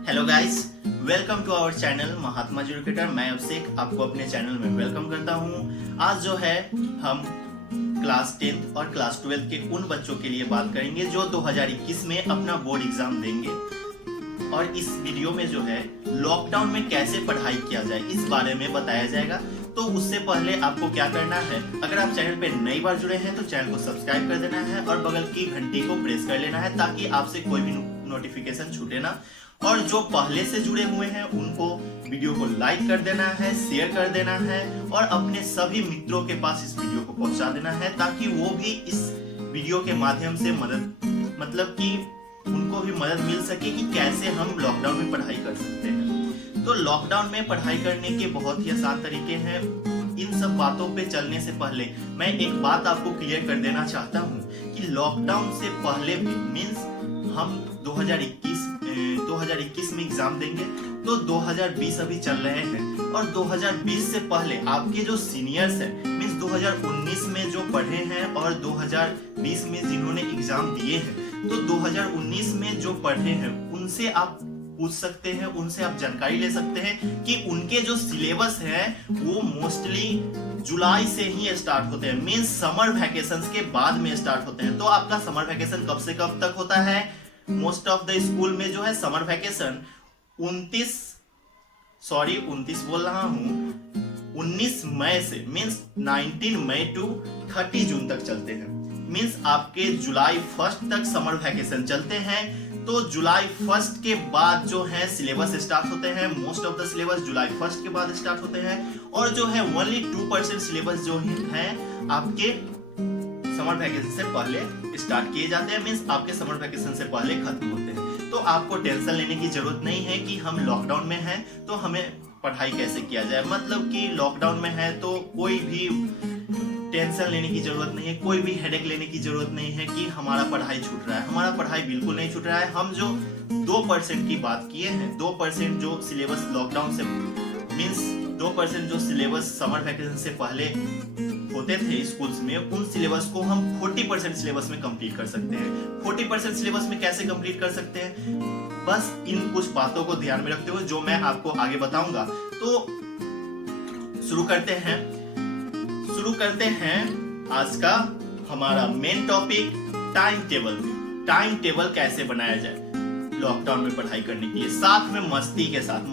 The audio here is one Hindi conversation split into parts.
Hello guys, welcome to our channel Mahatma educator. मैं अभिषेक आपको अपने चैनल में वेलकम करता हूं। आज जो है हम क्लास 10th और क्लास 12th के उन बच्चों के लिए बात करेंगे जो 2021 में अपना बोर्ड एग्जाम देंगे। और इस वीडियो में जो है लॉकडाउन में कैसे पढ़ाई किया जाए इस बारे में बताया जाएगा। तो उससे पहले आपको क्या करना है, अगर आप चैनल पे नई बार जुड़े हैं तो चैनल को सब्सक्राइब कर देना है और बगल की घंटी को प्रेस कर लेना है ताकि आपसे कोई भी नोटिफिकेशन छूटे ना। और जो पहले से जुड़े हुए हैं उनको वीडियो को लाइक कर देना है, शेयर कर देना है और अपने सभी मित्रों के पास इस वीडियो को पहुंचा देना है ताकि वो भी इस वीडियो के माध्यम से उनको भी मदद मिल सके कि कैसे हम लॉकडाउन में पढ़ाई कर सकते हैं। तो लॉकडाउन में पढ़ाई करने के बहुत ही आसान तरीके हैं। इन सब बातों पे चलने से पहले मैं एक बात आपको क्लियर कर देना चाहता हूँ कि लॉकडाउन से पहले भी मीन्स हम 2021 में एग्जाम देंगे तो 2020 अभी चल रहे हैं और 2020 से पहले आपके जो सीनियर्स हैं मीन्स 2019 में जो पढ़े हैं और 2020 में जिन्होंने एग्जाम दिए हैं, तो 2019 में जो पढ़े हैं उनसे आप पूछ सकते हैं, उनसे आप जानकारी ले सकते हैं कि उनके जो सिलेबस है वो मोस्टली जुलाई से ही स्टार्ट होते हैं, मीन्स समर वैकेशंस के बाद में स्टार्ट होते हैं। तो आपका समर वैकेशन कब से कब तक होता है? मोस्ट ऑफ द स्कूल में जो है समर वैकेशन 19 मई से मीन्स 19 मई टू 30 जून तक चलते हैं। मीन्स आपके जुलाई 1 तक समर वैकेशन चलते हैं। तो जुलाई 1 के बाद जो है सिलेबस स्टार्ट होते हैं। मोस्ट ऑफ द सिलेबस जुलाई 1 के बाद स्टार्ट होते हैं और जो है ओनली 2% सिलेबस जो है आपके समर वैकेशन से पहले स्टार्ट किए जाते हैं, मीन्स आपके समर वैकेशन से पहले खत्म होते हैं। तो आपको टेंशन लेने की जरूरत नहीं है कि हम लॉकडाउन में हैं तो हमें पढ़ाई कैसे किया जाए। मतलब कि लॉकडाउन में है तो कोई भी टेंशन लेने की जरूरत नहीं है, कोई भी हेडेक लेने की जरूरत नहीं है कि हमारा पढ़ाई छूट रहा है। हमारा पढ़ाई बिल्कुल नहीं छूट रहा है। हम जो 2% की बात किए हैं, 2% जो सिलेबस लॉकडाउन से मीन्स 2% जो सिलेबस समर वैकेशन से पहले होते थे स्कूल्स में, उन सिलेबस को हम 40% सिलेबस में कंप्लीट कर सकते हैं। 40% सिलेबस में कैसे कंप्लीट कर सकते हैं? बस इन कुछ बातों को ध्यान में रखते हुए जो मैं आपको आगे बताऊंगा। तो शुरू करते हैं आज का हमारा main topic, time table. Time table कैसे बनाया जाए लॉकडाउन में पढ़ाई करने के लिए, साथ में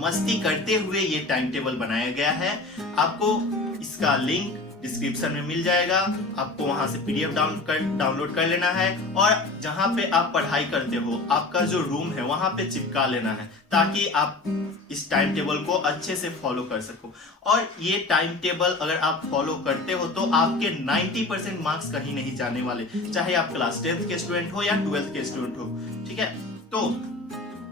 मस्ती करते हुए ये टाइम टेबल बनाया गया है। आपको इसका लिंक डिस्क्रिप्शन में मिल जाएगा। आपको वहां से पीडीएफ डाउनलोड कर लेना है और जहां पे आप पढ़ाई करते हो आपका जो रूम है वहां पे चिपका लेना है ताकि आप इस टाइम टेबल को अच्छे से फॉलो कर सको। और ये टाइम टेबल अगर आप फॉलो करते हो तो आपके 90% मार्क्स कहीं नहीं जाने वाले, चाहे आप क्लास 10th के स्टूडेंट हो या 12th के स्टूडेंट हो। ठीक है, तो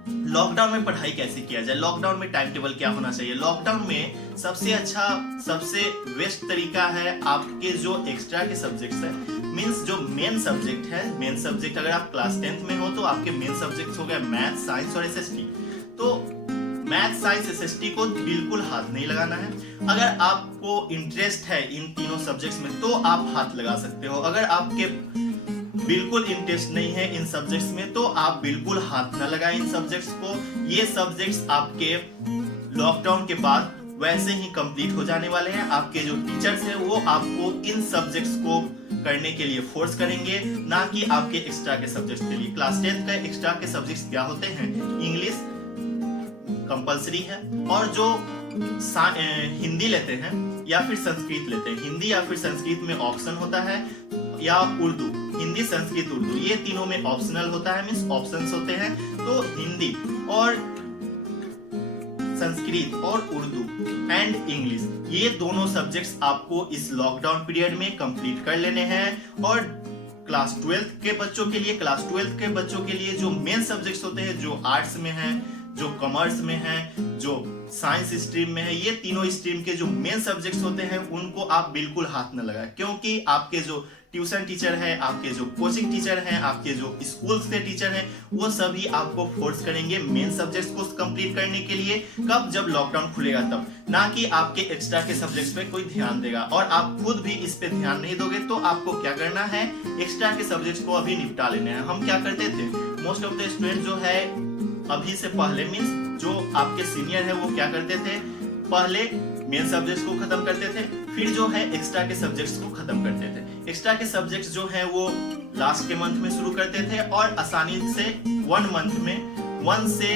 लॉकडाउन में पढ़ाई कैसे किया जाए, लॉकडाउन में टाइम टेबल क्या होना चाहिए। लॉकडाउन में सबसे अच्छा, सबसे बेस्ट तरीका है आपके जो एक्स्ट्रा के सब्जेक्ट्स है, मींस जो मेन सब्जेक्ट है। मेन सब्जेक्ट अगर आप क्लास 10th में हो तो आपके मेन सब्जेक्ट हो गए मैथ, साइंस और एसएसटी। तो मैथ, साइंस, एसएसटी को बिल्कुल हाथ नहीं लगाना है। अगर आपको इंटरेस्ट है इन तीनों सब्जेक्ट्स में तो आप हाथ लगा सकते हो। अगर आपके बिल्कुल इंटरेस्ट नहीं है इन सब्जेक्ट्स में तो आप बिल्कुल हाथ न लगाएं इन सब्जेक्ट्स को। ये सब्जेक्ट्स आपके लॉकडाउन के बाद वैसे ही कंप्लीट हो जाने वाले हैं। आपके जो टीचर्स हैं वो आपको इन सब्जेक्ट्स को करने के लिए फोर्स करेंगे, ना कि आपके एक्स्ट्रा के सब्जेक्ट्स के लिए। क्लास 10th का एक्स्ट्रा के सब्जेक्ट्स क्या होते हैं? इंग्लिश कंपलसरी है और जो हिंदी लेते हैं या फिर संस्कृत लेते हैं, हिंदी या फिर संस्कृत में ऑप्शन होता है, या उर्दू, हिंदी, संस्कृत, उर्दू, ये तीनों में ऑप्शनल होता है, मींस ऑप्शंस होते हैं। तो हिंदी और संस्कृत और उर्दू एंड इंग्लिश, ये दोनों सब्जेक्ट्स आपको इस लॉकडाउन पीरियड में कंप्लीट कर लेने हैं। और क्लास 12th के बच्चों के लिए जो मेन सब्जेक्ट्स होते हैं, जो आर्ट्स में है, जो कॉमर्स में है, जो साइंस स्ट्रीम में है, ये तीनों स्ट्रीम के जो मेन सब्जेक्ट्स होते हैं उनको आप बिल्कुल हाथ न लगाएं, क्योंकि आपके जो ट्यूशन टीचर है, आपके जो कोचिंग टीचर हैं, आपके जो स्कूल के टीचर हैं, वो सभी आपको फोर्स करेंगे मेन सब्जेक्ट्स को कंप्लीट करने के लिए। कब? जब लॉकडाउन खुलेगा तब, ना कि आपके एक्स्ट्रा के सब्जेक्ट्स पे कोई ध्यान देगा। और आप खुद भी इस पे ध्यान नहीं दोगे तो आपको क्या करना है, एक्स्ट्रा के सब्जेक्ट्स को अभी निपटा लेने हैं। हम क्या करते थे, मोस्ट ऑफ द स्टूडेंट जो है अभी से पहले मीन्स जो आपके सीनियर है वो क्या करते थे, पहले मेन सब्जेक्ट्स को खत्म करते थे, फिर जो है एक्स्ट्रा के सब्जेक्ट्स को खत्म करते थे। एक्स्ट्रा के सब्जेक्ट्स जो है वो लास्ट के मंथ में शुरू करते थे और आसानी से 1 मंथ में 1 से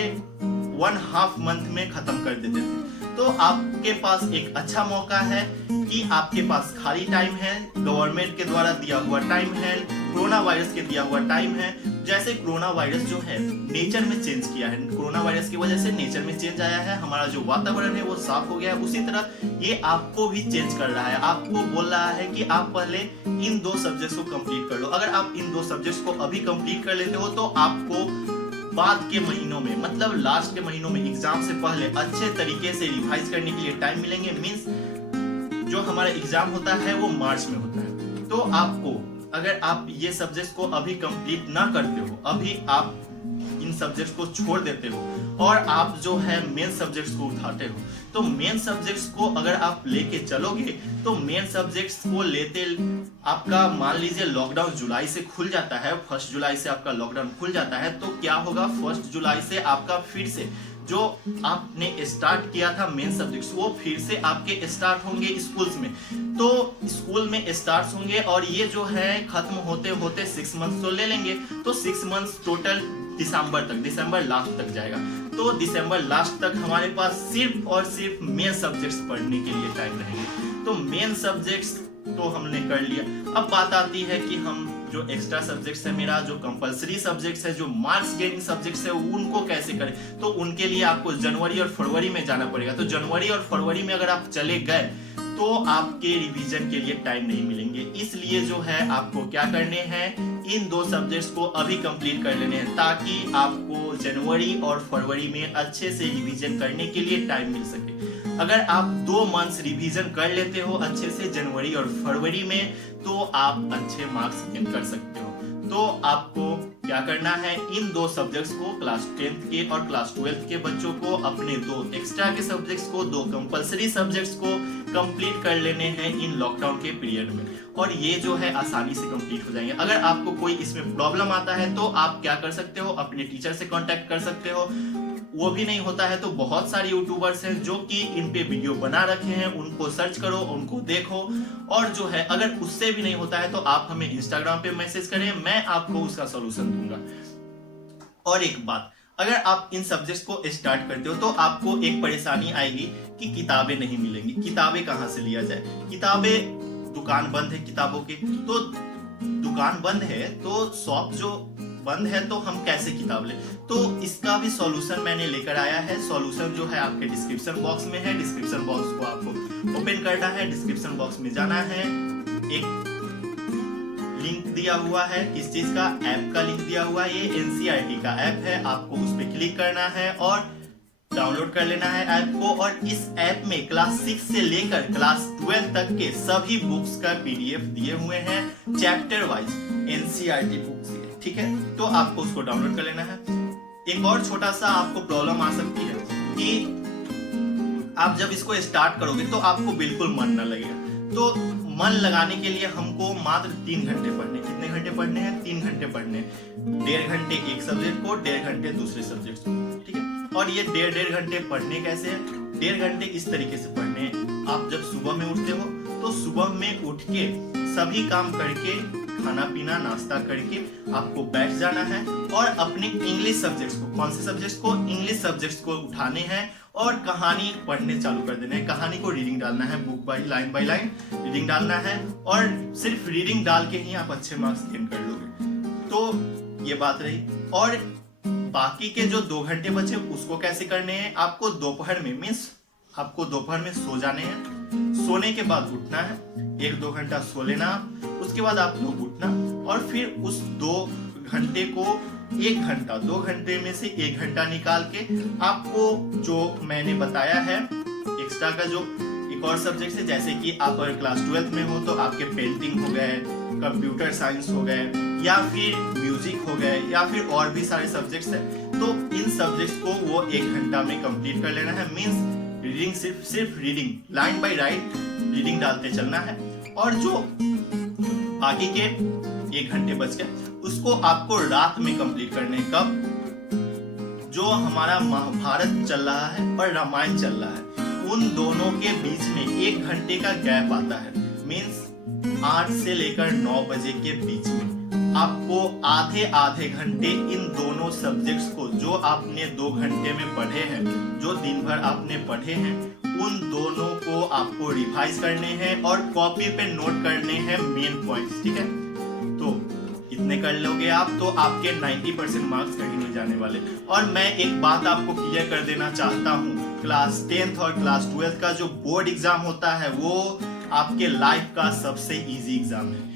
1.5 मंथ में खत्म कर देते थे। तो आपके पास एक अच्छा मौका है कि आपके पास खाली टाइम है, गवर्नमेंट के द्वारा दिया हुआ टाइम है, कोरोना वायरस के दिया हुआ टाइम है। जैसे कोरोना वायरस जो है नेचर में चेंज किया है, कोरोना वायरस की वजह से नेचर में चेंज आया है, हमारा जो वातावरण है वो साफ हो गया है, उसी तरह ये आपको भी चेंज कर रहा है। आपको बोल रहा है कि आप पहले इन 2 सब्जेक्ट्स को कंप्लीट कर लो। अगर आप इन 2 सब्जेक्ट्स को अभी कंप्लीट कर लेते हो तो आपको बाद के महीनों में, मतलब लास्ट के महीनों में एग्जाम से पहले अच्छे तरीके से रिवाइज करने के लिए टाइम मिलेंगे। मींस जो हमारा एग्जाम होता है वो मार्च में होता है। तो आपको अगर आप ये सब्जेक्ट्स को अभी कंप्लीट ना करते हो, अभी आप इन सब्जेक्ट्स को छोड़ देते हो और आप जो है मेन सब्जेक्ट्स को उठाते हो, तो मेन सब्जेक्ट्स को अगर आप लेके चलोगे तो मेन सब्जेक्ट्स को लेते आपका मान लीजिए लॉकडाउन जुलाई से खुल जाता है, 1 जुलाई से आपका लॉकडाउन खुल जाता है, तो क्या होगा 1 जुलाई से आपका फिर से जो आपने स्टार्ट किया था मेन सब्जेक्ट्स वो फिर से आपके स्टार्ट होंगे स्कूल्स में। तो स्कूल में स्टार्ट होंगे और ये जो है खत्म होते होते 6 मंथ्स तो ले लेंगे, तो 6 मंथ्स टोटल दिसंबर तक, दिसंबर लास्ट तक जाएगा। तो दिसंबर लास्ट तक हमारे पास सिर्फ और सिर्फ मेन सब्जेक्ट्स पढ़ने के लिए टाइम रहेंगे। तो मेन सब्जेक्ट्स तो हमने कर लिया। अब बात आती है कि हम जो एक्स्ट्रा सब्जेक्ट्स है, मेरा जो कंपलसरी सब्जेक्ट्स है, जो मार्क्स गेनिंग सब्जेक्ट्स है, उनको कैसे करें। तो उनके लिए आपको जनवरी और फरवरी में जाना पड़ेगा। तो जनवरी और फरवरी में अगर आप चले गए तो आपके रिवीजन के लिए टाइम नहीं मिलेंगे। इसलिए जो है आपको क्या करने हैं, इन 2 सब्जेक्ट्स को अभी कंप्लीट कर लेने हैं ताकि आपको जनवरी और फरवरी में अच्छे से रिवीजन करने के लिए टाइम मिल सके। अगर आप 2 मंथ्स रिवीजन कर लेते हो अच्छे से जनवरी और फरवरी में, तो आप अच्छे मार्क्स गेन कर सकते हो। तो आपको क्या करना है, इन 2 सब्जेक्ट्स को, क्लास 10th के और क्लास 12th के बच्चों को अपने 2 एक्स्ट्रा के सब्जेक्ट्स को, 2 कंपलसरी सब्जेक्ट्स को कंप्लीट कर लेने हैं इन लॉकडाउन के पीरियड में, और ये जो है आसानी से कंप्लीट हो जाएंगे। अगर आपको कोई इसमें प्रॉब्लम आता है तो आप क्या कर सकते हो, अपने टीचर से कांटेक्ट कर सकते हो। वो भी नहीं होता है तो बहुत सारे यूट्यूबर्स हैं जो कि इन पे वीडियो बना रखे हैं, उनको सर्च करो, उनको देखो। और जो है अगर उससे भी नहीं होता है तो आप हमें इंस्टाग्राम पे मैसेज करें, मैं आपको उसका सॉल्यूशन दूंगा। और एक बात, अगर आप इन सब्जेक्ट्स को स्टार्ट करते हो तो आपको एक परेशानी आएगी कि किताबें नहीं मिलेंगी। किताबें कहाँ से लिया जाए, किताबें, दुकान बंद है किताबों की, तो दुकान बंद है तो शॉप जो बंद है तो हम कैसे किताब लें। तो इसका भी सॉल्यूशन मैंने लेकर आया है। सॉल्यूशन जो है आपके डिस्क्रिप्शन बॉक्स में है। डिस्क्रिप्शन बॉक्स को आपको ओपन करना है, डिस्क्रिप्शन बॉक्स में जाना है, एक लिंक दिया हुआ है, किस चीज का, ऐप का लिंक दिया हुआ है, ये एनसीईआरटी का ऐप है। आपको उस पर क्लिक करना है और डाउनलोड कर लेना है ऐप को। और इस ऐप में क्लास 6 से लेकर क्लास 12 तक के सभी बुक्स का पीडीएफ दिए हुए हैं, चैप्टर वाइज एनसीईआरटी बुक्स, ठीक है। तो आपको उसको डाउनलोड कर लेना है। एक और छोटा सा आपको प्रॉब्लम आ सकती है कि आप जब इसको स्टार्ट करोगे तो आपको बिल्कुल मन न लगेगा। तो मन लगाने के लिए हमको मात्र 3 घंटे पढ़ने, कितने घंटे पढ़ने हैं, 3 घंटे पढ़ने, 1.5 घंटे एक सब्जेक्ट को, 1.5 घंटे दूसरे सब्जेक्ट को, ठीक है। और ये 1.5 घंटे पढ़ने कैसे है, 1.5 घंटे इस तरीके से पढ़ने हैं। आप जब सुबह में उठते हो तो सुबह में उठ के सभी काम करके, खाना पीना नाश्ता करके आपको बैठ जाना है और अपने इंग्लिश सब्जेक्ट्स को, कौन से सब्जेक्ट्स को, इंग्लिश सब्जेक्ट्स को उठाने हैं और कहानी पढ़ने चालू कर देना है। कहानी को रीडिंग डालना है, बुक बाय लाइन रीडिंग डालना है, और सिर्फ रीडिंग डाल के ही आप अच्छे मार्क्स गेन कर लोगे। तो ये बात रही। और बाकी के जो 2 घंटे बचे उसको कैसे करने हैं, आपको दोपहर में, मीन्स आपको दोपहर में सो जाने हैं, सोने के बाद उठना है, 1-2 घंटा सो लेना, उसके बाद आप लोग उठना और फिर उस 2 घंटे को 1 घंटा, 2 घंटे में से 1 घंटा निकाल के आपको जो मैंने बताया है एक्स्ट्रा का जो एक और सब्जेक्ट है, जैसे कि आप अगर क्लास 12th में हो तो आपके पेंटिंग हो गए, कंप्यूटर साइंस हो गए, या फिर म्यूजिक हो गए, या फिर और भी सारे सब्जेक्ट्स हैं, तो इन सब्जेक्ट्स को वो 1 घंटा में कंप्लीट कर लेना है। मीन्स रीडिंग, सिर्फ reading, line by line reading डालते चलना है। और जो बाकी के 1 घंटे बच गए उसको आपको रात में कंप्लीट करने, कब, जो हमारा महाभारत चल रहा है और रामायण चल रहा है, उन दोनों के बीच में 1 घंटे का गैप आता है। मीन्स 8 से लेकर 9 बजे के बीच में आपको आधे घंटे इन दोनों सब्जेक्ट्स को जो आपने 2 घंटे में पढ़े हैं, जो दिन भर आपने पढ़े हैं, उन दोनों को आपको रिवाइज करने हैं और कॉपी पे नोट करने हैं मेन पॉइंट्स। ठीक है, तो इतने कर लोगे आप तो आपके 90% मार्क्स कहीं नहीं जाने वाले। और मैं एक बात आपको क्लियर कर देना चाहता हूँ, क्लास 10th और क्लास 12th का जो बोर्ड एग्जाम होता है वो आपके लाइफ का सबसे इजी एग्जाम है।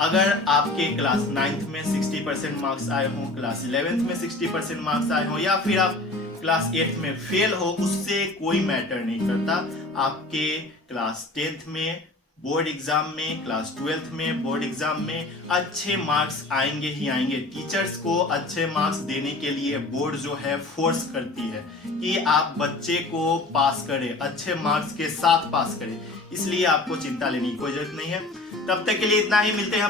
अगर आपके क्लास 9th में 60% मार्क्स आए हों, क्लास 11th में 60% मार्क्स आए हों, या फिर आप क्लास 8th में फेल हो, उससे कोई मैटर नहीं करता। आपके क्लास 10th में बोर्ड एग्जाम में, क्लास 12th में बोर्ड एग्जाम में अच्छे मार्क्स आएंगे ही आएंगे। टीचर्स को अच्छे मार्क्स देने के लिए बोर्ड जो है फोर्स करती है कि आप बच्चे को पास करें, अच्छे मार्क्स के साथ पास करें। इसलिए आपको चिंता लेने की कोई जरूरत नहीं है। तब तक के लिए इतना ही, मिलते हैं।